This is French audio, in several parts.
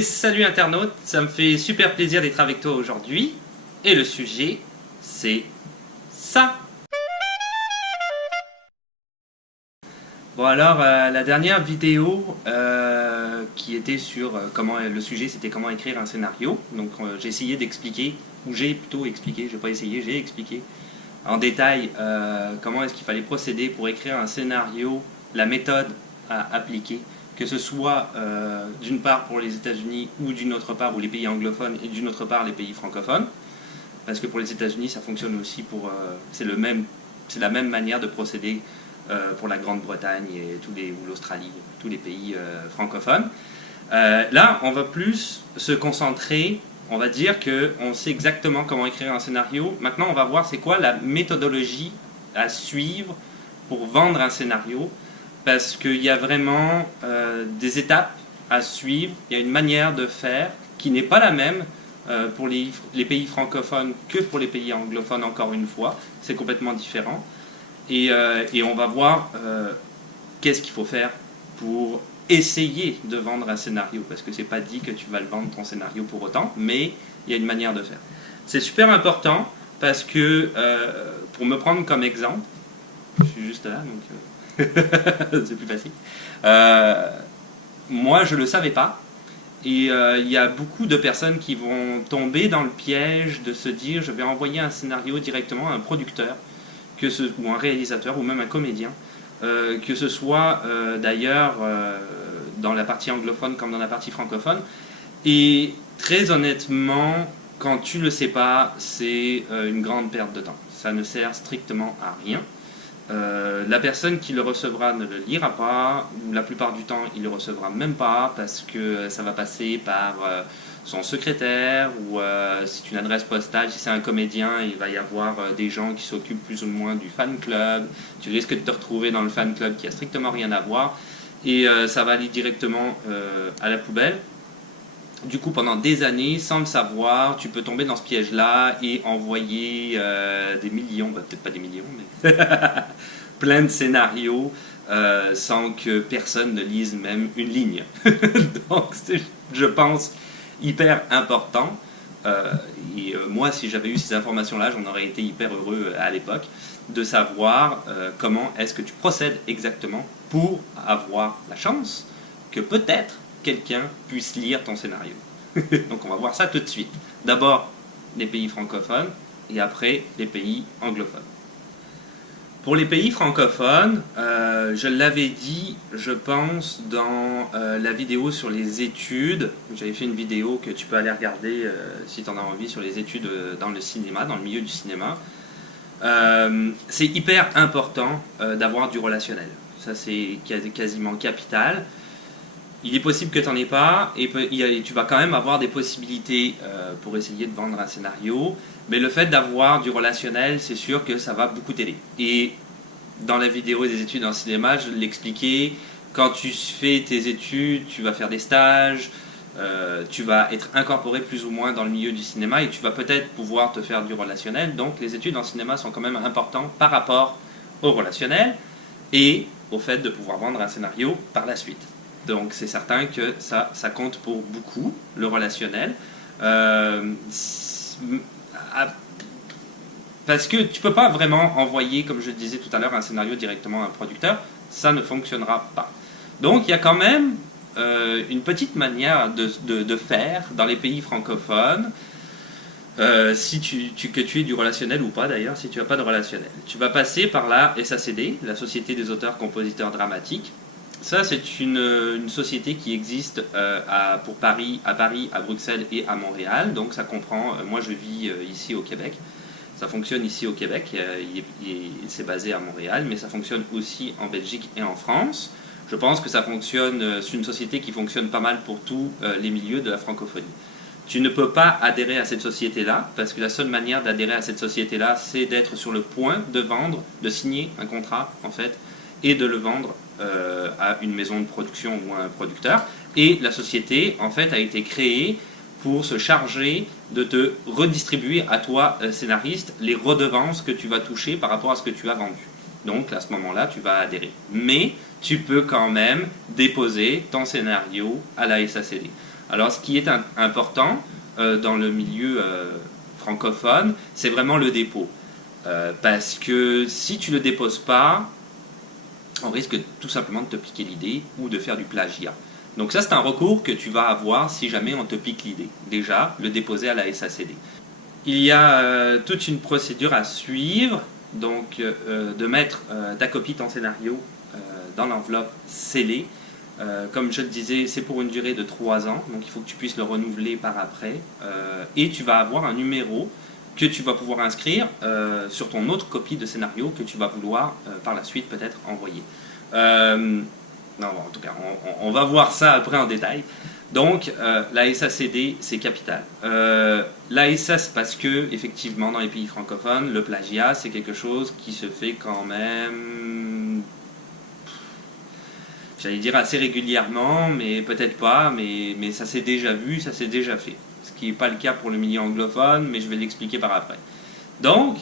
Et salut internaute, ça me fait super plaisir d'être avec toi aujourd'hui. Et le sujet, c'est ça. Bon alors, la dernière vidéo qui était sur comment le sujet, c'était comment écrire un scénario. Donc j'ai essayé d'expliquer, ou j'ai plutôt expliqué, j'ai pas essayé, j'ai expliqué en détail comment est-ce qu'il fallait procéder pour écrire un scénario, la méthode à appliquer, que ce soit d'une part pour les États-Unis ou d'une autre part ou les pays anglophones et d'une autre part les pays francophones, parce que pour les États-Unis ça fonctionne aussi pour c'est la même manière de procéder pour la Grande-Bretagne et ou l'Australie, tous les pays francophones. Là, on va plus se concentrer, on va dire qu'on sait exactement comment écrire un scénario. Maintenant, on va voir c'est quoi la méthodologie à suivre pour vendre un scénario, parce qu'il y a vraiment des étapes à suivre, il y a une manière de faire qui n'est pas la même pour les pays francophones que pour les pays anglophones, encore une fois, c'est complètement différent. Et on va voir qu'est-ce qu'il faut faire pour essayer de vendre un scénario, parce que c'est pas dit que tu vas le vendre ton scénario pour autant, mais il y a une manière de faire. C'est super important parce que, pour me prendre comme exemple, je suis juste là, donc c'est plus facile. Moi, je le savais pas, et il y a beaucoup de personnes qui vont tomber dans le piège de se dire je vais envoyer un scénario directement à un producteur, ou un réalisateur, ou même un comédien, que ce soit d'ailleurs dans la partie anglophone comme dans la partie francophone. Et très honnêtement, quand tu ne le sais pas, c'est une grande perte de temps. Ça ne sert strictement à rien. La personne qui le recevra ne le lira pas, ou la plupart du temps il ne le recevra même pas, parce que ça va passer par son secrétaire, ou c'est une adresse postale. Si c'est un comédien, il va y avoir des gens qui s'occupent plus ou moins du fan club. Tu risques de te retrouver dans le fan club qui a strictement rien à voir, et ça va aller directement à la poubelle. Du coup, pendant des années, sans le savoir, tu peux tomber dans ce piège-là et envoyer des millions, peut-être pas des millions, mais plein de scénarios sans que personne ne lise même une ligne. Donc, c'est, je pense, hyper important. Moi, si j'avais eu ces informations-là, j'en aurais été hyper heureux à l'époque de savoir comment est-ce que tu procèdes exactement pour avoir la chance que peut-être quelqu'un puisse lire ton scénario. Donc on va voir ça tout de suite. D'abord les pays francophones et après les pays anglophones. Pour les pays francophones, je l'avais dit, je pense, dans la vidéo sur les études. J'avais fait une vidéo que tu peux aller regarder si tu en as envie, sur les études dans le cinéma, dans le milieu du cinéma. C'est hyper important d'avoir du relationnel. Ça, c'est quasiment capital. Il est possible que tu n'en aies pas, et tu vas quand même avoir des possibilités pour essayer de vendre un scénario, mais le fait d'avoir du relationnel, c'est sûr que ça va beaucoup t'aider. Et dans la vidéo des études en cinéma, je l'expliquais, quand tu fais tes études, tu vas faire des stages, tu vas être incorporé plus ou moins dans le milieu du cinéma, et tu vas peut-être pouvoir te faire du relationnel. Donc les études en cinéma sont quand même importantes par rapport au relationnel, et au fait de pouvoir vendre un scénario par la suite. Donc c'est certain que ça compte pour beaucoup, le relationnel. Parce que tu ne peux pas vraiment envoyer, comme je le disais tout à l'heure, un scénario directement à un producteur. Ça ne fonctionnera pas. Donc il y a quand même une petite manière de faire dans les pays francophones. Que tu aies du relationnel ou pas d'ailleurs, si tu n'as pas de relationnel. Tu vas passer par la SACD, la Société des auteurs-compositeurs dramatiques. Ça, c'est une société qui existe à Paris, à Bruxelles et à Montréal. Donc ça comprend, moi je vis ici au Québec, ça fonctionne ici au Québec, c'est basé à Montréal, mais ça fonctionne aussi en Belgique et en France. Je pense que ça fonctionne, c'est une société qui fonctionne pas mal pour tous les milieux de la francophonie. Tu ne peux pas adhérer à cette société-là, parce que la seule manière d'adhérer à cette société-là, c'est d'être sur le point de vendre, de signer un contrat en fait, et de le vendre à une maison de production ou à un producteur. Et la société en fait a été créée pour se charger de te redistribuer à toi, scénariste, les redevances que tu vas toucher par rapport à ce que tu as vendu. Donc à ce moment-là, tu vas adhérer. Mais tu peux quand même déposer ton scénario à la SACD. Alors ce qui est important dans le milieu francophone, c'est vraiment le dépôt. Parce que si tu ne le déposes pas, on risque tout simplement de te piquer l'idée ou de faire du plagiat. Donc ça, c'est un recours que tu vas avoir si jamais on te pique l'idée. Déjà, le déposer à la SACD. Il y a toute une procédure à suivre, donc de mettre ta copie, ton scénario dans l'enveloppe scellée. Comme je le disais, c'est pour une durée de 3 ans, donc il faut que tu puisses le renouveler par après. Et tu vas avoir un numéro que tu vas pouvoir inscrire sur ton autre copie de scénario que tu vas vouloir par la suite peut-être envoyer. Non, en tout cas, on va voir ça après en détail. Donc, la SACD, c'est capital. La SAS, parce que, effectivement, dans les pays francophones, le plagiat, c'est quelque chose qui se fait quand même, j'allais dire assez régulièrement, mais peut-être pas, mais ça s'est déjà vu, ça s'est déjà fait. Ce qui n'est pas le cas pour le milieu anglophone, mais je vais l'expliquer par après. Donc,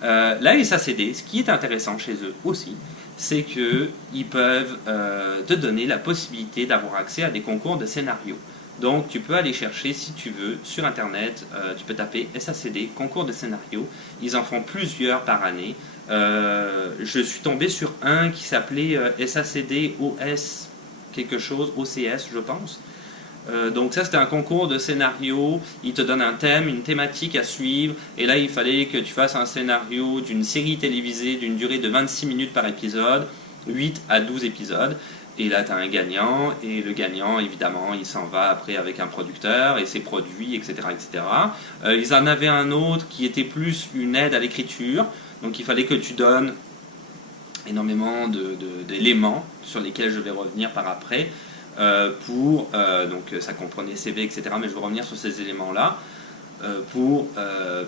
la SACD, ce qui est intéressant chez eux aussi, c'est qu'ils peuvent te donner la possibilité d'avoir accès à des concours de scénario. Donc tu peux aller chercher si tu veux sur internet, tu peux taper SACD, concours de scénario, ils en font plusieurs par année. Je suis tombé sur un qui s'appelait SACD OS quelque chose, OCS je pense. Donc ça c'était un concours de scénario, il te donne un thème, une thématique à suivre, et là il fallait que tu fasses un scénario d'une série télévisée d'une durée de 26 minutes par épisode, 8 à 12 épisodes, et là tu as un gagnant, et le gagnant évidemment il s'en va après avec un producteur et ses produits, etc. etc. Ils en avaient un autre qui était plus une aide à l'écriture, donc il fallait que tu donnes énormément d'éléments sur lesquels je vais revenir par après. Donc ça comprenait CV, etc. Mais je vais revenir sur ces éléments-là pour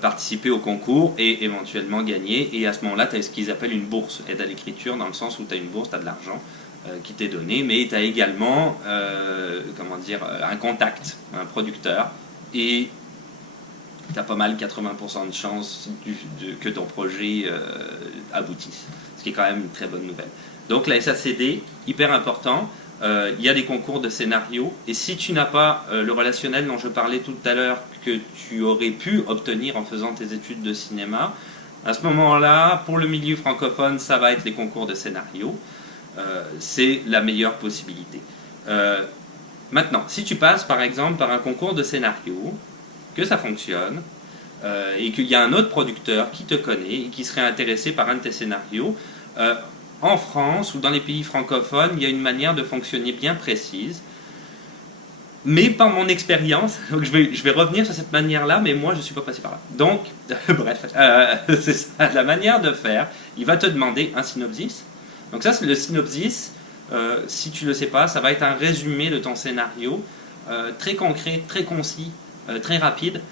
participer au concours et éventuellement gagner. Et à ce moment-là, tu as ce qu'ils appellent une bourse, aide à l'écriture, dans le sens où tu as une bourse, tu as de l'argent qui t'est donné, mais tu as également un contact, un producteur, et tu as pas mal 80% de chances que ton projet aboutisse. Ce qui est quand même une très bonne nouvelle. Donc la SACD, hyper important. Il y a des concours de scénario, et si tu n'as pas le relationnel dont je parlais tout à l'heure que tu aurais pu obtenir en faisant tes études de cinéma, à ce moment-là, pour le milieu francophone, ça va être les concours de scénario. C'est la meilleure possibilité. Maintenant, si tu passes par exemple par un concours de scénario, que ça fonctionne, et qu'il y a un autre producteur qui te connaît et qui serait intéressé par un de tes scénarios, en France ou dans les pays francophones, il y a une manière de fonctionner bien précise. Mais par mon expérience, donc je vais revenir sur cette manière-là, mais moi je ne suis pas passé par là. Donc, bref, c'est ça, la manière de faire. Il va te demander un synopsis. Donc ça, c'est le synopsis. Si tu ne le sais pas, ça va être un résumé de ton scénario, très concret, très concis, très rapide.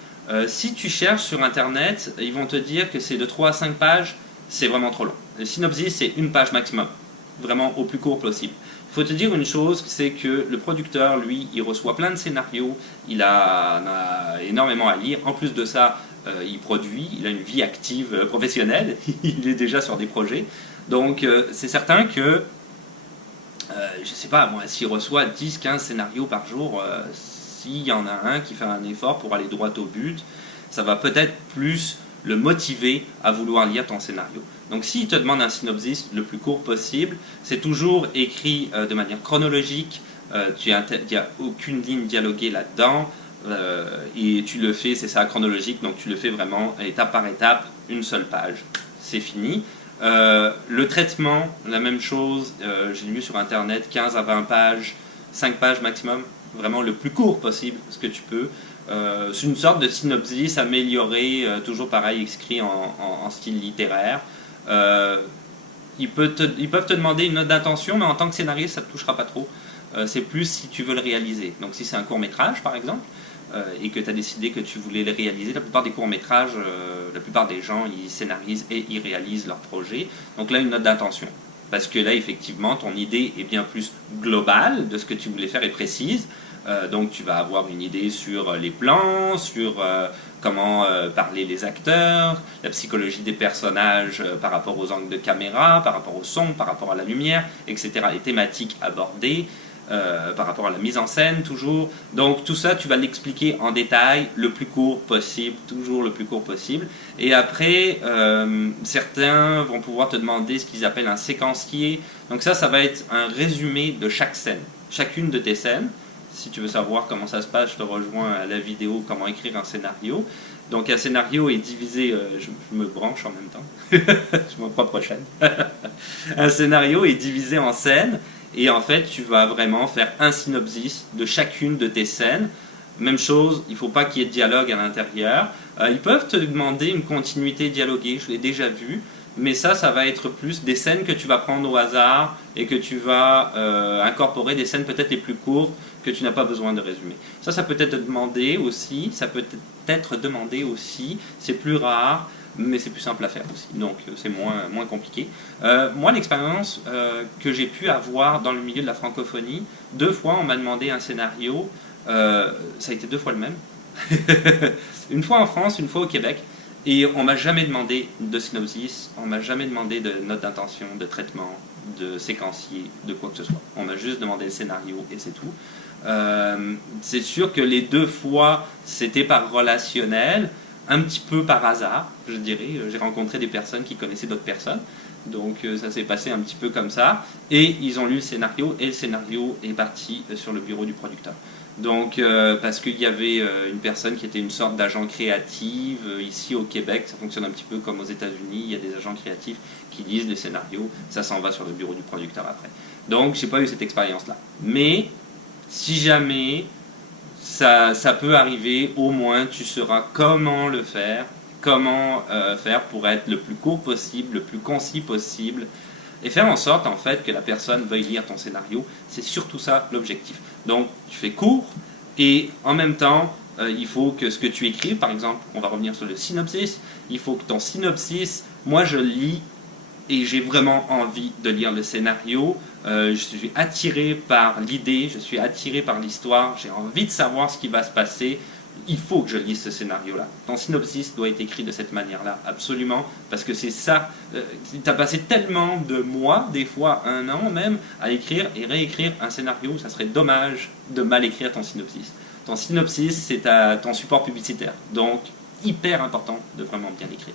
Si tu cherches sur Internet, ils vont te dire que c'est de 3 à 5 pages, c'est vraiment trop long. Le synopsis, c'est 1 page maximum, vraiment au plus court possible. Il faut te dire une chose, c'est que le producteur, lui, il reçoit plein de scénarios, il en a énormément à lire. En plus de ça, il produit, il a une vie active professionnelle, il est déjà sur des projets. Donc, c'est certain que, je ne sais pas, moi, s'il reçoit 10-15 scénarios par jour, s'il y en a un qui fait un effort pour aller droit au but, ça va peut-être plus le motiver à vouloir lire ton scénario. Donc s'il te demande un synopsis le plus court possible, c'est toujours écrit de manière chronologique, il n'y a aucune ligne dialoguée là-dedans, et tu le fais, c'est ça, chronologique, donc tu le fais vraiment étape par étape, une seule page, c'est fini. Le traitement, la même chose, j'ai lu sur internet, 15 à 20 pages, 5 pages maximum, vraiment le plus court possible, ce que tu peux. C'est une sorte de synopsis amélioré, toujours pareil, écrit en style littéraire. Ils peuvent te demander une note d'intention, mais en tant que scénariste, ça ne te touchera pas trop. C'est plus si tu veux le réaliser. Donc si c'est un court-métrage, par exemple, et que tu as décidé que tu voulais le réaliser, la plupart des courts-métrages, la plupart des gens, ils scénarisent et ils réalisent leur projet. Donc là, une note d'intention. Parce que là, effectivement, ton idée est bien plus globale de ce que tu voulais faire et précise. Donc tu vas avoir une idée sur les plans, sur comment parler les acteurs, la psychologie des personnages par rapport aux angles de caméra, par rapport au son, par rapport à la lumière, etc. Les thématiques abordées. par rapport à la mise en scène toujours. Donc tout ça, tu vas l'expliquer en détail, le plus court possible, toujours le plus court possible. Et après, certains vont pouvoir te demander ce qu'ils appellent un séquencier. Donc ça va être un résumé de chaque scène, chacune de tes scènes. Si tu veux savoir comment ça se passe, je te rejoins à la vidéo comment écrire un scénario. Donc un scénario est divisé, je me branche en même temps, je ma propre chaîne. Un scénario est divisé en scènes. Et en fait, tu vas vraiment faire un synopsis de chacune de tes scènes. Même chose, il ne faut pas qu'il y ait de dialogue à l'intérieur. Ils peuvent te demander une continuité dialoguée, je l'ai déjà vu. Mais ça va être plus des scènes que tu vas prendre au hasard et que tu vas incorporer des scènes peut-être les plus courtes que tu n'as pas besoin de résumer. Ça peut être demandé aussi. C'est plus rare, mais c'est plus simple à faire aussi, donc c'est moins compliqué. Moi, l'expérience que j'ai pu avoir dans le milieu de la francophonie, 2 fois on m'a demandé un scénario, ça a été 2 fois le même, une fois en France, une fois au Québec, et on m'a jamais demandé de synopsis, on m'a jamais demandé de note d'intention, de traitement, de séquencier, de quoi que ce soit. On m'a juste demandé le scénario et c'est tout. C'est sûr que les 2 fois, c'était par relationnel, un petit peu par hasard, je dirais. J'ai rencontré des personnes qui connaissaient d'autres personnes, donc ça s'est passé un petit peu comme ça. Et ils ont lu le scénario, et le scénario est parti sur le bureau du producteur. Donc, parce qu'il y avait une personne qui était une sorte d'agent créatif, ici au Québec, ça fonctionne un petit peu comme aux États-Unis, il y a des agents créatifs qui lisent les scénarios, ça s'en va sur le bureau du producteur après. Donc, j'ai pas eu cette expérience-là. Mais, si jamais ça peut arriver, au moins tu sauras comment le faire, comment faire pour être le plus court possible, le plus concis possible, et faire en sorte en fait que la personne veuille lire ton scénario. C'est surtout ça l'objectif. Donc tu fais court, et en même temps il faut que ce que tu écris, par exemple, on va revenir sur le synopsis, il faut que ton synopsis, moi je lis et j'ai vraiment envie de lire le scénario, je suis attiré par l'idée, je suis attiré par l'histoire, j'ai envie de savoir ce qui va se passer. Il faut que je lise ce scénario-là. Ton synopsis doit être écrit de cette manière-là, absolument, parce que c'est ça. Tu as passé tellement de mois, des fois 1 an même, à écrire et réécrire un scénario, ça serait dommage de mal écrire ton synopsis. Ton synopsis, c'est ton support publicitaire, donc hyper important de vraiment bien l'écrire.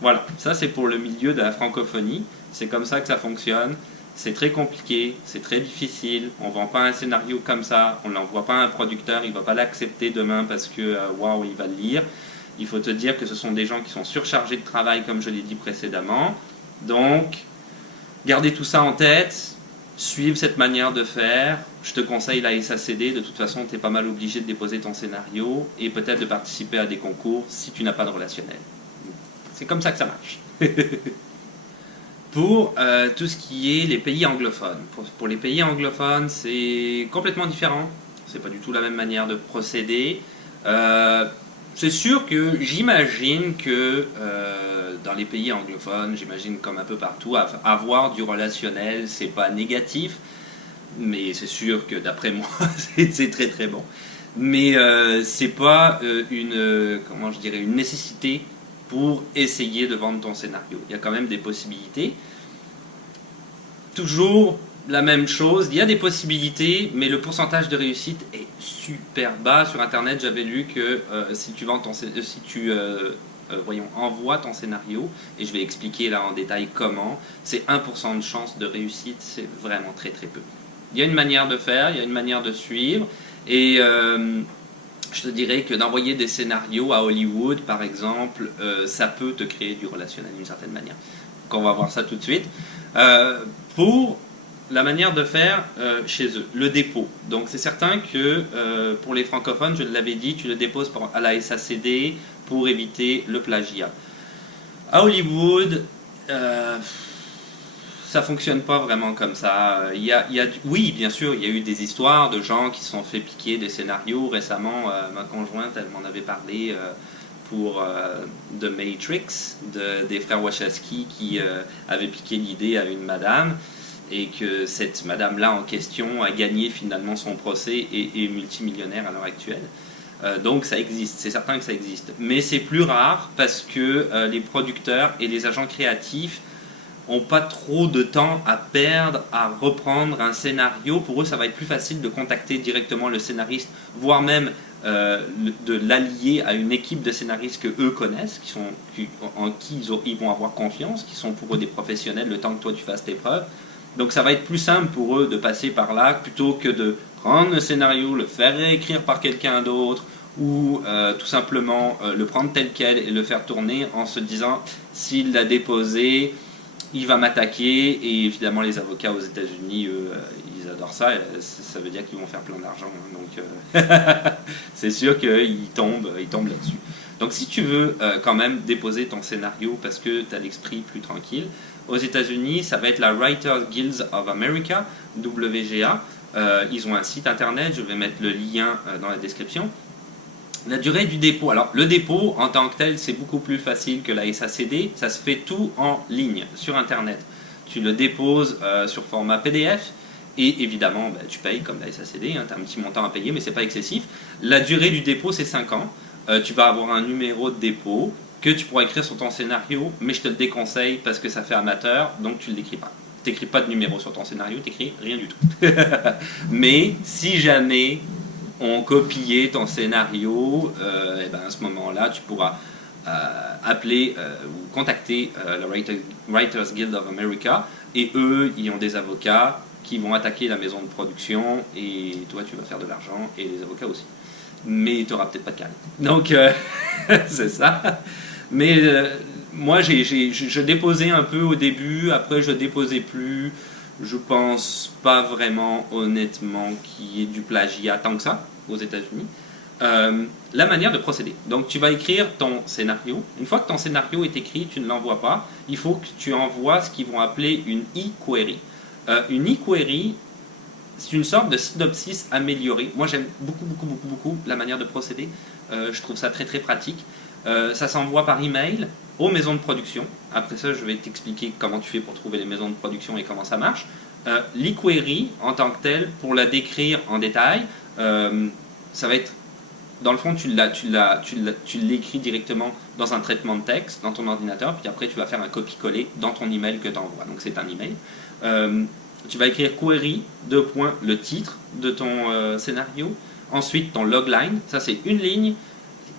Voilà, ça c'est pour le milieu de la francophonie, c'est comme ça que ça fonctionne. C'est très compliqué, c'est très difficile, on ne vend pas un scénario comme ça, on ne l'envoie pas à un producteur, il ne va pas l'accepter demain parce que waouh, il va le lire. Il faut te dire que ce sont des gens qui sont surchargés de travail, comme je l'ai dit précédemment. Donc, gardez tout ça en tête, suivez cette manière de faire. Je te conseille la SACD, de toute façon tu es pas mal obligé de déposer ton scénario et peut-être de participer à des concours si tu n'as pas de relationnel. C'est comme ça que ça marche. Pour tout ce qui est les pays anglophones. Pour les pays anglophones, c'est complètement différent. C'est pas du tout la même manière de procéder. C'est sûr que j'imagine que dans les pays anglophones, j'imagine comme un peu partout, avoir du relationnel, c'est pas négatif. Mais c'est sûr que d'après moi, c'est très très bon. Mais c'est pas une nécessité pour essayer de vendre ton scénario. Il y a quand même des possibilités. Toujours la même chose, il y a des possibilités, mais le pourcentage de réussite est super bas. Sur Internet, j'avais lu que si tu envoies ton scénario, et je vais expliquer là en détail comment, c'est 1% de chance de réussite, c'est vraiment très très peu. Il y a une manière de faire, il y a une manière de suivre, et je te dirais que d'envoyer des scénarios à Hollywood, par exemple, ça peut te créer du relationnel d'une certaine manière. Donc on va voir ça tout de suite. Pour la manière de faire chez eux, le dépôt. Donc c'est certain que pour les francophones, je l'avais dit, tu le déposes à la SACD pour éviter le plagiat. À Hollywood, ça fonctionne pas vraiment comme ça. Oui, bien sûr, il y a eu des histoires de gens qui se sont fait piquer des scénarios. Récemment, ma conjointe, elle m'en avait parlé pour The Matrix, des frères Wachowski qui avaient piqué l'idée à une madame, et que cette madame-là en question a gagné finalement son procès et est multimillionnaire à l'heure actuelle. Donc ça existe, c'est certain que ça existe. Mais c'est plus rare parce que les producteurs et les agents créatifs n'ont pas trop de temps à perdre à reprendre un scénario. Pour eux, ça va être plus facile de contacter directement le scénariste, voire même de l'allier à une équipe de scénaristes que eux connaissent, en qui ils vont avoir confiance, qui sont pour eux des professionnels le temps que toi tu fasses tes preuves. Donc ça va être plus simple pour eux de passer par là plutôt que de prendre le scénario, le faire réécrire par quelqu'un d'autre ou tout simplement le prendre tel quel et le faire tourner en se disant s'il l'a déposé, il va m'attaquer. Et évidemment les avocats aux États-Unis, ils adorent ça, ça veut dire qu'ils vont faire plein d'argent. Donc c'est sûr qu'ils tombent là-dessus. Donc si tu veux quand même déposer ton scénario parce que tu as l'esprit plus tranquille, aux États-Unis, ça va être la Writers Guild of America, WGA. Ils ont un site internet, je vais mettre le lien dans la description. La durée du dépôt. Alors, le dépôt, en tant que tel, c'est beaucoup plus facile que la SACD. Ça se fait tout en ligne, sur internet. Tu le déposes sur format PDF. Et évidemment, tu payes comme la SACD. Tu as un petit montant à payer, mais ce n'est pas excessif. La durée du dépôt, c'est 5 ans. Tu vas avoir un numéro de dépôt que tu pourras écrire sur ton scénario, mais je te le déconseille parce que ça fait amateur, donc tu ne l'écris pas. Tu n'écris pas de numéro sur ton scénario, tu n'écris rien du tout. Mais si jamais on copiait ton scénario, et ben à ce moment-là, tu pourras appeler ou contacter la Writers Guild of America, et eux, ils ont des avocats qui vont attaquer la maison de production, et toi, tu vas faire de l'argent, et les avocats aussi. Mais tu n'auras peut-être pas de carnet. Donc, c'est ça. Mais moi, je déposais un peu au début, après je déposais plus. Je pense pas vraiment, honnêtement, qu'il y ait du plagiat tant que ça aux États-Unis. La manière de procéder. Donc, tu vas écrire ton scénario. Une fois que ton scénario est écrit, tu ne l'envoies pas. Il faut que tu envoies ce qu'ils vont appeler une e-query. Une e-query, c'est une sorte de synopsis amélioré. Moi, j'aime beaucoup la manière de procéder. Je trouve ça très pratique. Ça s'envoie par email aux maisons de production. Après ça, je vais t'expliquer comment tu fais pour trouver les maisons de production et comment ça marche. L'e-query, en tant que telle, pour la décrire en détail, ça va être, dans le fond, tu l'écris directement dans un traitement de texte, dans ton ordinateur, puis après tu vas faire un copier-coller dans ton email que tu envoies. Donc c'est un email. Tu vas écrire query, le titre de ton scénario, ensuite ton logline, ça c'est une ligne.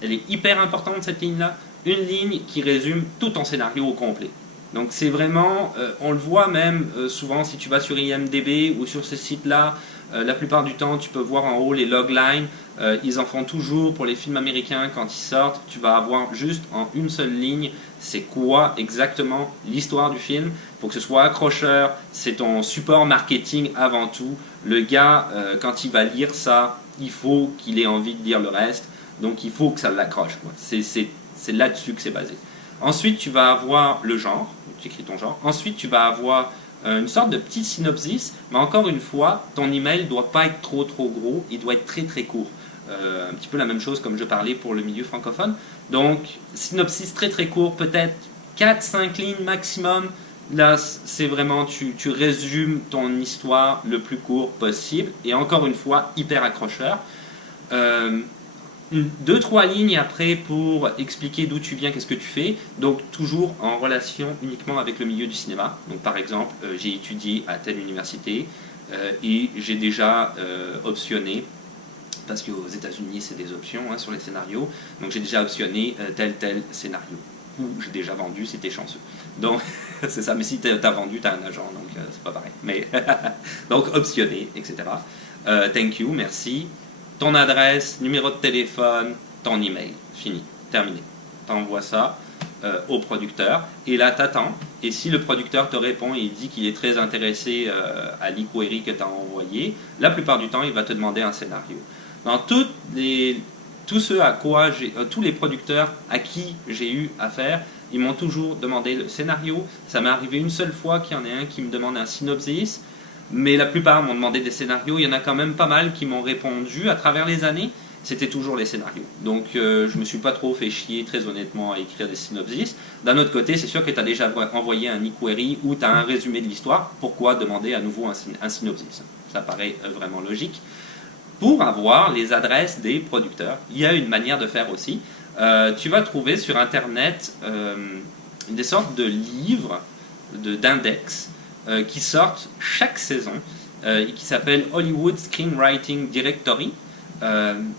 Elle est hyper importante cette ligne-là, une ligne qui résume tout ton scénario au complet. Donc c'est vraiment, on le voit même souvent si tu vas sur IMDb ou sur ces sites-là, la plupart du temps tu peux voir en haut les loglines, ils en font toujours pour les films américains quand ils sortent, tu vas avoir juste en une seule ligne, c'est quoi exactement l'histoire du film, il faut que ce soit accrocheur, c'est ton support marketing avant tout, le gars quand il va lire ça, il faut qu'il ait envie de lire le reste. Donc il faut que ça l'accroche. C'est là-dessus que c'est basé. Ensuite, tu vas avoir le genre. Tu écris ton genre. Ensuite, tu vas avoir une sorte de petit synopsis. Mais encore une fois, ton email ne doit pas être trop gros. Il doit être très court. Un petit peu la même chose comme je parlais pour le milieu francophone. Donc, synopsis très court. Peut-être 4-5 lignes maximum. Là, c'est vraiment, tu résumes ton histoire le plus court possible. Et encore une fois, hyper accrocheur. 2-3 lignes après pour expliquer d'où tu viens, qu'est-ce que tu fais, donc toujours en relation uniquement avec le milieu du cinéma. Donc par exemple, j'ai étudié à telle université et j'ai déjà optionné, parce qu'aux États-Unis c'est des options sur les scénarios, donc j'ai déjà optionné tel scénario, ou j'ai déjà vendu si tu es chanceux. Donc c'est ça, mais si tu as vendu, tu as un agent, donc c'est pas pareil. Mais donc optionné, etc. Thank you, merci. Ton adresse, numéro de téléphone, ton email. Fini, terminé. Tu envoies ça au producteur et là t'attends. Et si le producteur te répond et il dit qu'il est très intéressé à l'e-query que tu as envoyé, la plupart du temps il va te demander un scénario. Dans tous les producteurs à qui j'ai eu affaire, ils m'ont toujours demandé le scénario. Ça m'est arrivé une seule fois qu'il y en ait un qui me demande un synopsis. Mais la plupart m'ont demandé des scénarios. Il y en a quand même pas mal qui m'ont répondu à travers les années. C'était toujours les scénarios. Donc je ne me suis pas trop fait chier, très honnêtement, à écrire des synopsis. D'un autre côté, c'est sûr que tu as déjà envoyé un e-query où tu as un résumé de l'histoire. Pourquoi demander à nouveau un synopsis? Ça paraît vraiment logique. Pour avoir les adresses des producteurs, il y a une manière de faire aussi. Tu vas trouver sur Internet des sortes de livres d'index qui sortent chaque saison et qui s'appelle Hollywood Screenwriting Directory.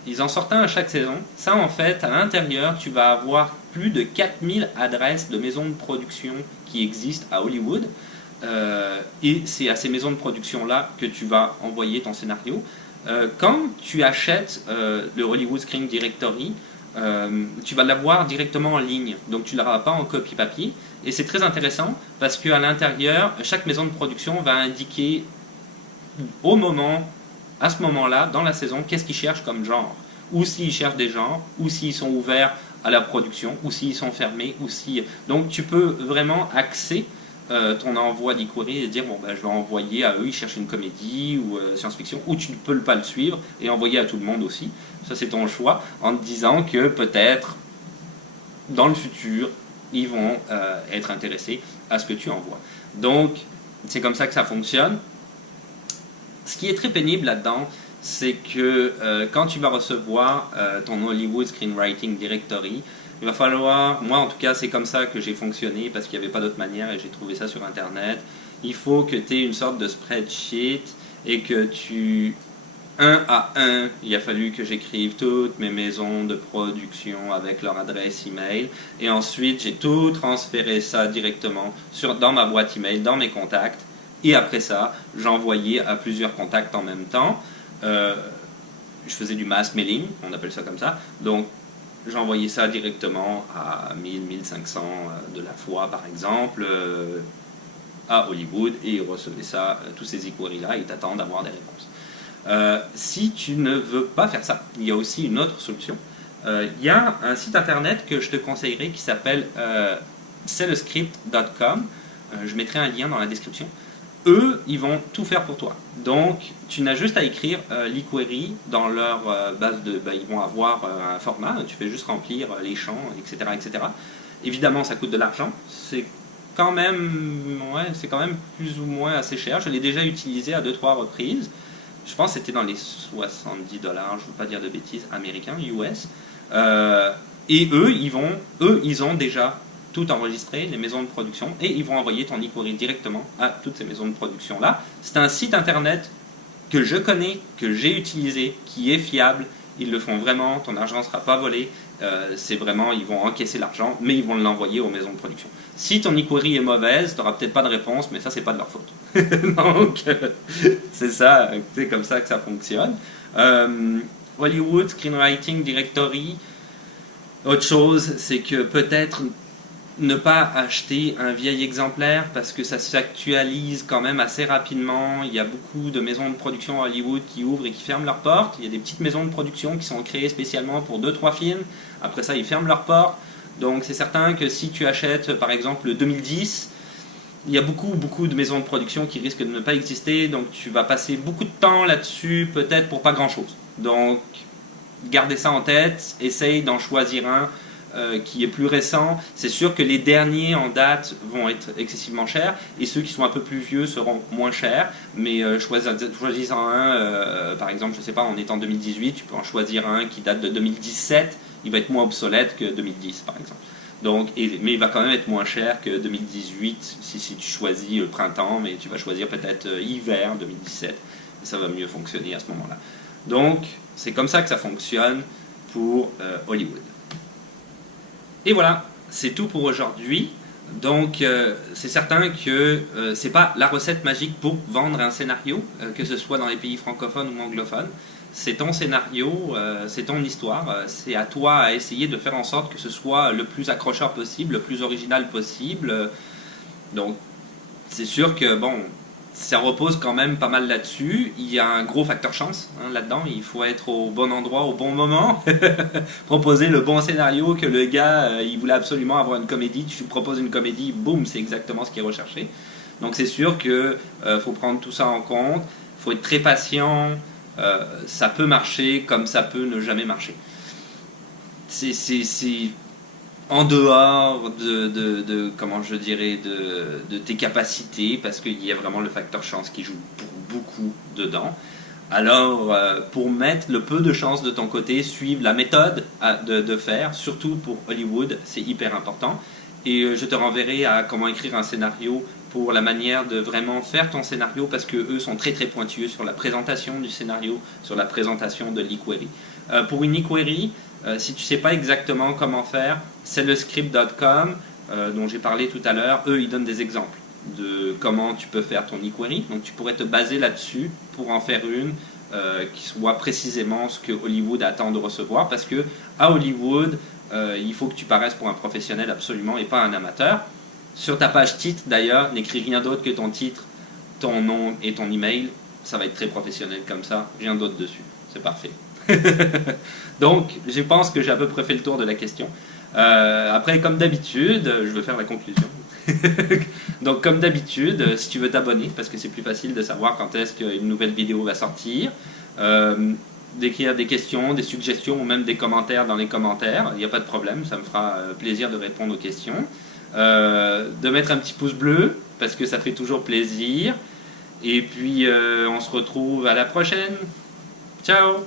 Ils en sortent un à chaque saison. Ça, en fait, à l'intérieur, tu vas avoir plus de 4000 adresses de maisons de production qui existent à Hollywood. Et c'est à ces maisons de production-là que tu vas envoyer ton scénario. Quand tu achètes le Hollywood Screen Directory, tu vas l'avoir directement en ligne, donc tu ne l'auras pas en copie papier. Et c'est très intéressant parce qu'à l'intérieur, chaque maison de production va indiquer à ce moment-là, dans la saison, qu'est-ce qu'ils cherchent comme genre, ou s'ils cherchent des genres, ou s'ils sont ouverts à la production, ou s'ils sont fermés, ou si... Donc tu peux vraiment axer ton envoi d'e-query et dire bon ben je vais envoyer à eux, ils cherchent une comédie ou science-fiction, ou tu ne peux pas le suivre et envoyer à tout le monde aussi. Ça c'est ton choix, en te disant que peut-être dans le futur ils vont être intéressés à ce que tu envoies. Donc c'est comme ça que ça fonctionne. Ce qui est très pénible là-dedans, c'est que quand tu vas recevoir ton Hollywood Screenwriting Directory, il va falloir, moi en tout cas c'est comme ça que j'ai fonctionné parce qu'il n'y avait pas d'autre manière et j'ai trouvé ça sur internet. Il faut que tu aies une sorte de spreadsheet et que un à un, il a fallu que j'écrive toutes mes maisons de production avec leur adresse email et ensuite j'ai tout transféré ça directement dans ma boîte email, dans mes contacts et après ça j'envoyais à plusieurs contacts en même temps. Je faisais du mass mailing, on appelle ça comme ça, donc j'envoyais ça directement à 1000, 1500 de la fois par exemple à Hollywood et ils recevaient ça, tous ces inquiries là, ils t'attendent d'avoir des réponses. Si tu ne veux pas faire ça, il y a aussi une autre solution. Il y a un site internet que je te conseillerais qui s'appelle sellscript.com. Je mettrai un lien dans la description. Eux, ils vont tout faire pour toi. Donc, tu n'as juste à écrire l'e-query dans leur base de... ils vont avoir un format, tu fais juste remplir les champs, etc., etc. Évidemment, ça coûte de l'argent. C'est quand même plus ou moins assez cher. Je l'ai déjà utilisé à 2-3 reprises. Je pense que c'était dans les $70, je ne veux pas dire de bêtises, américains, US. Et eux, ils ont déjà tout enregistré, les maisons de production, et ils vont envoyer ton e-query directement à toutes ces maisons de production-là. C'est un site internet que je connais, que j'ai utilisé, qui est fiable. Ils le font vraiment, ton argent ne sera pas volé. C'est vraiment, ils vont encaisser l'argent, mais ils vont l'envoyer aux maisons de production. Si ton e-query est mauvaise, tu n'auras peut-être pas de réponse, mais ça, c'est pas de leur faute. Donc, c'est ça, c'est comme ça que ça fonctionne. Hollywood Screenwriting Directory, autre chose, c'est que peut-être ne pas acheter un vieil exemplaire parce que ça s'actualise quand même assez rapidement. Il y a beaucoup de maisons de production à Hollywood qui ouvrent et qui ferment leurs portes. Il y a des petites maisons de production qui sont créées spécialement pour 2-3 films. Après ça, ils ferment leurs portes. Donc c'est certain que si tu achètes par exemple le 2010, il y a beaucoup de maisons de production qui risquent de ne pas exister. Donc tu vas passer beaucoup de temps là-dessus, peut-être pour pas grand-chose. Donc gardez ça en tête, essaye d'en choisir un qui est plus récent. C'est sûr que les derniers en date vont être excessivement chers et ceux qui sont un peu plus vieux seront moins chers, mais choisissant un, par exemple, je sais pas, on est en 2018, tu peux en choisir un qui date de 2017, il va être moins obsolète que 2010 par exemple. Donc, mais il va quand même être moins cher que 2018 si tu choisis le printemps, mais tu vas choisir peut-être hiver 2017 et ça va mieux fonctionner à ce moment-là. Donc c'est comme ça que ça fonctionne pour Hollywood. Et voilà, c'est tout pour aujourd'hui. Donc, c'est certain que c'est pas la recette magique pour vendre un scénario, que ce soit dans les pays francophones ou anglophones. C'est ton scénario, c'est ton histoire. C'est à toi à essayer de faire en sorte que ce soit le plus accrocheur possible, le plus original possible. Donc, c'est sûr que, bon, ça repose quand même pas mal là-dessus. Il y a un gros facteur chance là-dedans. Il faut être au bon endroit au bon moment. Proposer le bon scénario que le gars, il voulait absolument avoir une comédie. Tu lui proposes une comédie, boum, c'est exactement ce qui est recherché. Donc c'est sûr qu'il faut prendre tout ça en compte. Il faut être très patient. Ça peut marcher comme ça peut ne jamais marcher. C'est en dehors comment je dirais, de tes capacités, parce qu'il y a vraiment le facteur chance qui joue pour beaucoup dedans. Alors, pour mettre le peu de chance de ton côté, suivre la méthode de faire, surtout pour Hollywood, c'est hyper important. et je te renverrai à comment écrire un scénario pour la manière de vraiment faire ton scénario, parce que eux sont très très pointueux sur la présentation du scénario, sur la présentation de l'e-query. Pour une e-query, si tu ne sais pas exactement comment faire, c'est le script.com dont j'ai parlé tout à l'heure. Eux, ils donnent des exemples de comment tu peux faire ton e-query. Donc tu pourrais te baser là-dessus pour en faire une qui soit précisément ce que Hollywood attend de recevoir, parce que à Hollywood, il faut que tu paraisses pour un professionnel absolument et pas un amateur. Sur ta page titre d'ailleurs, n'écris rien d'autre que ton titre, ton nom et ton email. Ça va être très professionnel comme ça, rien d'autre dessus. C'est parfait. Donc, je pense que j'ai à peu près fait le tour de la question. Après, comme d'habitude, je vais faire la conclusion. Donc, comme d'habitude, si tu veux t'abonner, parce que c'est plus facile de savoir quand est-ce qu'une nouvelle vidéo va sortir, d'écrire des questions, des suggestions ou même des commentaires dans les commentaires, il n'y a pas de problème, ça me fera plaisir de répondre aux questions. De mettre un petit pouce bleu, parce que ça fait toujours plaisir. Et puis, on se retrouve à la prochaine. Ciao!